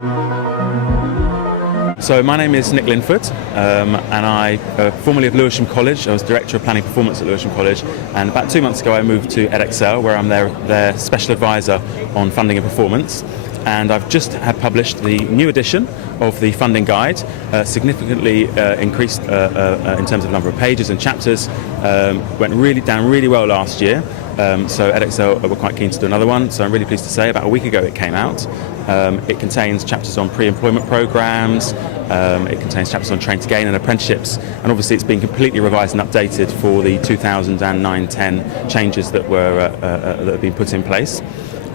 So my name is Nick Linford, and I formerly of Lewisham College. I was Director of Planning Performance at Lewisham College, and about 2 months ago I moved to Edexcel, where I'm their Special Advisor on Funding and Performance. And I've just had published the new edition of the funding guide, significantly increased in terms of number of pages and chapters. Went down really well last year. So Edexcel were quite keen to do another one, so I'm really pleased to say about a week ago it came out. It contains chapters on pre-employment programs, it contains chapters on train to gain and apprenticeships, and obviously it's been completely revised and updated for the 2009-10 changes that have been put in place.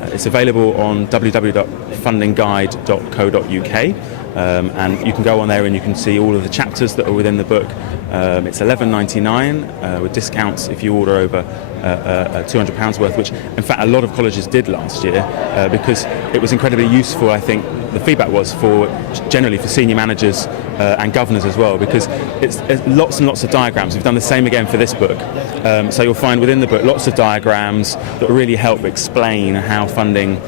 It's available on www.fundingguide.co.uk, and you can go on there and you can see all of the chapters that are within the book. It's £11.99 with discounts if you order over £200 worth, which in fact a lot of colleges did last year because it was incredibly useful. I think the feedback was generally for senior managers and governors as well, because it's lots and lots of diagrams. We've done the same again for this book. So you'll find within the book lots of diagrams that really help explain how funding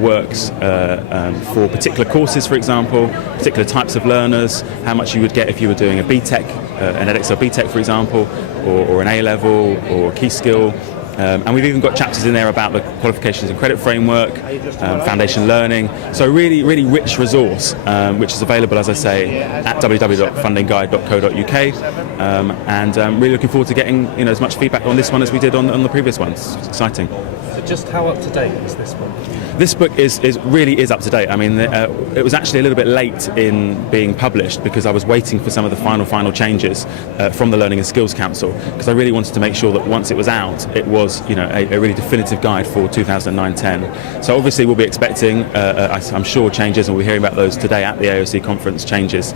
works for particular courses, for example, particular types of learners, how much you would get if you were doing a BTEC, an Edexcel BTEC, for example, or an A-level or a key skill. And we've even got chapters in there about the qualifications and credit framework, foundation learning. So really, really rich resource, which is available, as I say, at www.fundingguide.co.uk. And really looking forward to getting as much feedback on this one as we did on the previous ones. It's exciting. So just how up to date is this book? This book really is up to date. I mean, it was actually a little bit late in being published because I was waiting for some of the final changes from the Learning and Skills Council, because I really wanted to make sure that once it was out, it was a really definitive guide for 2009-10. So obviously we'll be expecting, I'm sure, changes, and we're hearing about those today at the AOC conference, changes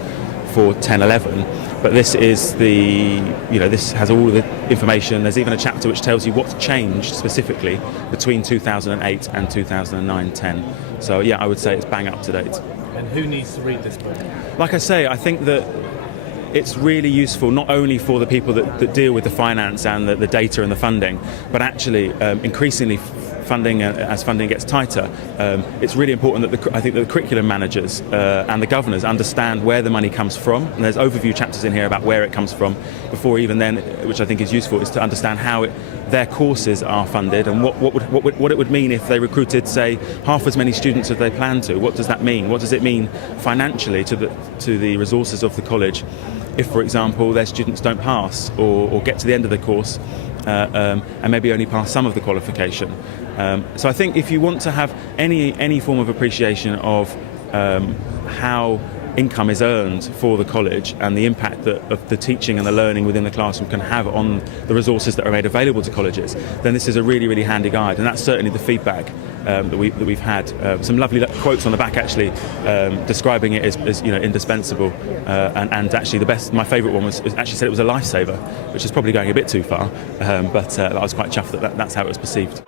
for 10-11. But this is this has all of the information. There's even a chapter which tells you what's changed specifically between 2008 and 2009-10. So yeah, I would say it's bang up to date. And who needs to read this book? Like I say, I think that it's really useful not only for the people that deal with the finance and the data and the funding, but actually increasingly as funding gets tighter, it's really important that I think that the curriculum managers and the governors understand where the money comes from. And there's overview chapters in here about where it comes from before even then, which I think is useful, is to understand how their courses are funded and what it would mean if they recruited, say, half as many students as they planned to. What does that mean? What does it mean financially to the resources of the college if, for example, their students don't pass or get to the end of the course and maybe only pass some of the qualification? So I think if you want to have any form of appreciation of how income is earned for the college and the impact that of the teaching and the learning within the classroom can have on the resources that are made available to colleges, then this is a really, really handy guide, and that's certainly the feedback that we've had. Some lovely quotes on the back actually describing it as indispensable, and actually my favourite one was actually said it was a lifesaver, which is probably going a bit too far, but I was quite chuffed that that's how it was perceived.